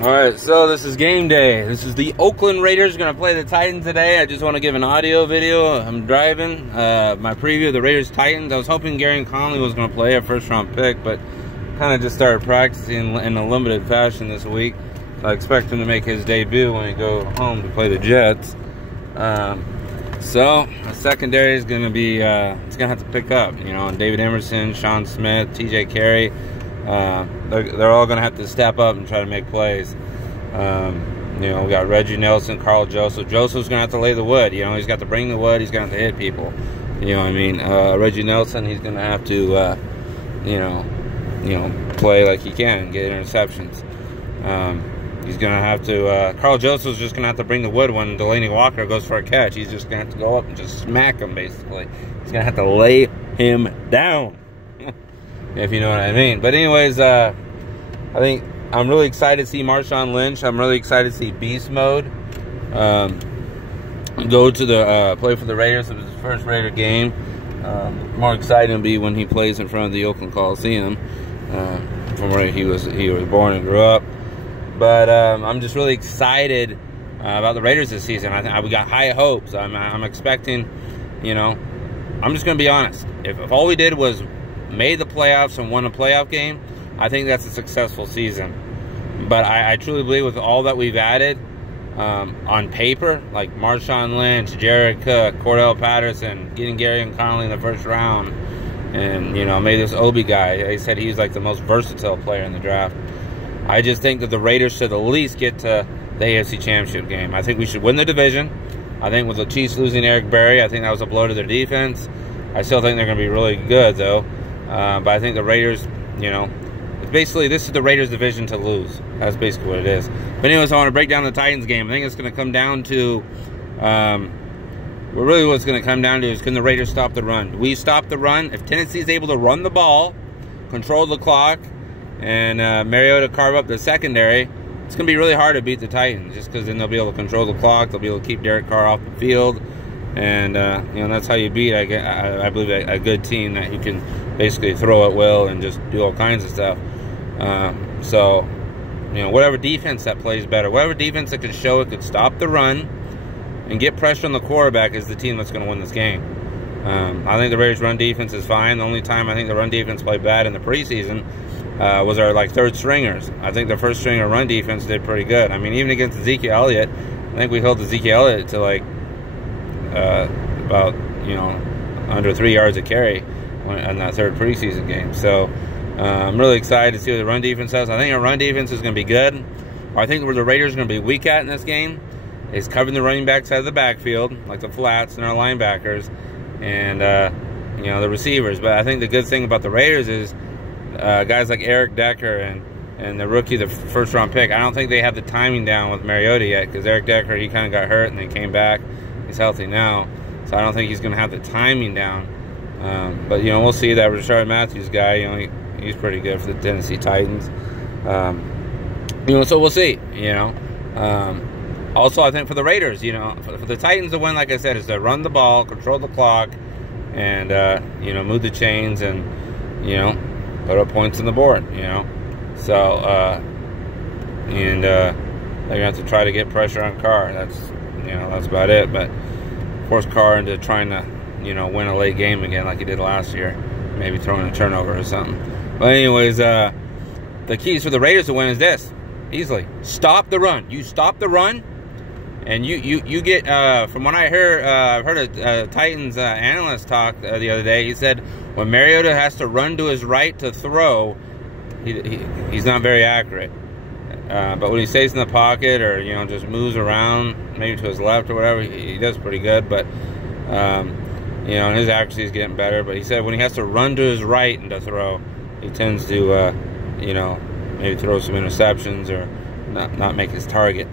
Alright, so this is game day. This is the Oakland Raiders going to play the Titans today. I just want to give an audio video. I'm driving. My preview of the Raiders-Titans. I was hoping Gareon Conley was going to play a first-round pick, but kind of just started practicing in a limited fashion this week. So I expect him to make his debut when we go home to play the Jets. So the secondary is going to be, it's going to have to pick up. You know, David Emerson, Sean Smith, T.J. Carey. They're all going to have to step up and try to make plays. You know, we got Reggie Nelson, Carl Joseph. Joseph's going to have to lay the wood. You know, he's got to bring the wood. He's going to have to hit people. You know what I mean? Reggie Nelson, he's going to have to, you know, play like he can, get interceptions. He's going to have to, Carl Joseph's just going to have to bring the wood when Delaney Walker goes for a catch. He's just going to have to go up and just smack him, basically. He's going to have to lay him down. If you know what I mean. But anyways, I think I'm really excited to see Marshawn Lynch. I'm really excited to see Beast Mode go to the play for the Raiders. It was his first Raider game. More exciting to be when he plays in front of the Oakland Coliseum, from where he was born and grew up. But I'm just really excited about the Raiders this season. We got high hopes. I'm expecting, you know, I'm just going to be honest. If all we did was made the playoffs and won a playoff game, I think that's a successful season. But I truly believe with all that we've added on paper, like Marshawn Lynch, Jared Cook, Cordell Patterson, getting Gareon Conley in the first round, and, you know, maybe this Obi guy, they said he's like the most versatile player in the draft. I just think that the Raiders should at least get to the AFC Championship game. I think we should win the division. I think with the Chiefs losing Eric Berry, I think that was a blow to their defense. I still think they're going to be really good, though. But I think the Raiders, you know, basically this is the Raiders division to lose. That's basically what it is. But anyways, I want to break down the Titans game. I think it's going to come down to, really what it's going to come down to is, can the Raiders stop the run? Do we stop the run? If Tennessee is able to run the ball, control the clock, and Mariota carve up the secondary, it's going to be really hard to beat the Titans, just because then they'll be able to control the clock. They'll be able to keep Derek Carr off the field. And, you know, that's how you beat, I believe, a good team that you can basically throw at will and just do all kinds of stuff. So, you know, whatever defense that plays better, whatever defense that can show it could stop the run and get pressure on the quarterback is the team that's going to win this game. I think the Raiders' run defense is fine. The only time I think the run defense played bad in the preseason was our, like, third stringers. I think the first stringer run defense did pretty good. I mean, even against Ezekiel Elliott, I think we held Ezekiel Elliott to, like, about, you know, under 3 yards a carry in that third preseason game. So I'm really excited to see what the run defense does. I think our run defense is going to be good. I think where the Raiders are going to be weak at in this game is covering the running back side of the backfield, like the flats and our linebackers, and you know, the receivers. But I think the good thing about the Raiders is guys like Eric Decker and the rookie, the first-round pick, I don't think they have the timing down with Mariota yet, because Eric Decker, he kind of got hurt and then came back. He's healthy now, so I don't think he's going to have the timing down. But, you know, we'll see. That Rashard Matthews guy, you know, he's pretty good for the Tennessee Titans. You know, so we'll see, you know. Also, I think for the Raiders, you know, for the Titans to win, like I said, is to run the ball, control the clock, and, you know, move the chains and, you know, put up points on the board, you know. So, they're going to have to try to get pressure on Carr. You know, that's about it. But force Carr into trying to, you know, win a late game again like he did last year. Maybe throwing a turnover or something. But anyways, the keys for the Raiders to win is this. Easily. Stop the run. You stop the run, and you get, from what I heard, I've heard a Titans analyst talk the other day. He said when Mariota has to run to his right to throw, he's not very accurate. But when he stays in the pocket or, you know, just moves around, maybe to his left or whatever, he does pretty good. But, you know, and his accuracy is getting better. But he said when he has to run to his right and to throw, he tends to, you know, maybe throw some interceptions or not make his target.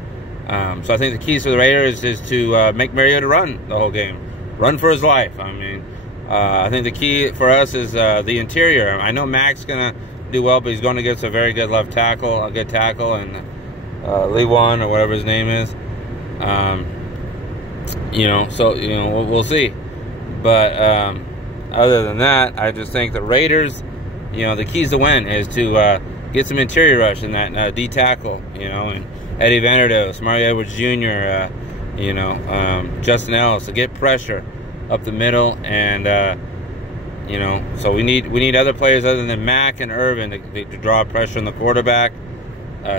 So I think the keys for the Raiders is to make Mariota run the whole game. Run for his life. I mean, I think the key for us is the interior. I know Mac's going to do well, but he's going against a very good left tackle, a good tackle, and Lewan or whatever his name is. You know, so, you know, we'll see. But other than that, I just think the Raiders you know, the keys to win is to get some interior rush in that D tackle, you know, and Eddie Vanderdoes, Mario Edwards Jr., you know, Justin Ellis, to get pressure up the middle, and you know, so we need other players other than Mack and Irvin to draw pressure on the quarterback.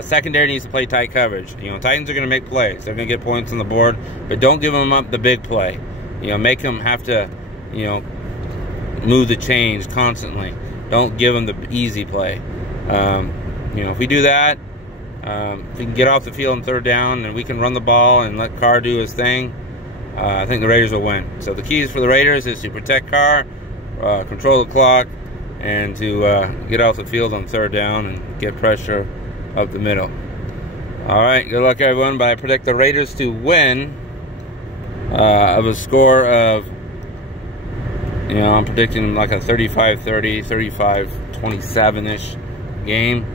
Secondary needs to play tight coverage. You know, Titans are going to make plays. They're going to get points on the board, but don't give them up the big play. You know, make them have to, you know, move the chains constantly. Don't give them the easy play. You know, if we do that, if we can get off the field on third down and we can run the ball and let Carr do his thing, I think the Raiders will win. So the keys for the Raiders is to protect Carr, control the clock, and to get off the field on third down and get pressure up the middle. All right, good luck everyone, but I predict the Raiders to win of a score of, you know, I'm predicting like a 35-30, 35-27-ish game.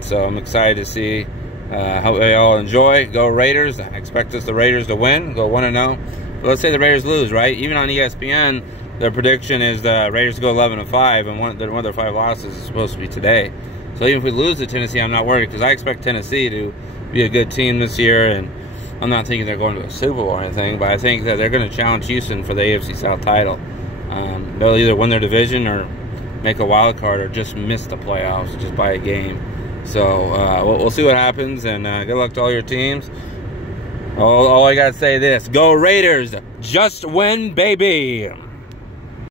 So I'm excited to see how they all enjoy. Go Raiders. I expect the Raiders to win, go 1-0. But let's say the Raiders lose, right? Even on ESPN, their prediction is the Raiders go 11-5, and one of their 5 losses is supposed to be today. So even if we lose to Tennessee, I'm not worried, because I expect Tennessee to be a good team this year, and I'm not thinking they're going to a Super Bowl or anything, but I think that they're going to challenge Houston for the AFC South title. They'll either win their division or make a wild card or just miss the playoffs just by a game. So we'll see what happens, and good luck to all your teams. All I got to say is this: go Raiders! Just win, baby!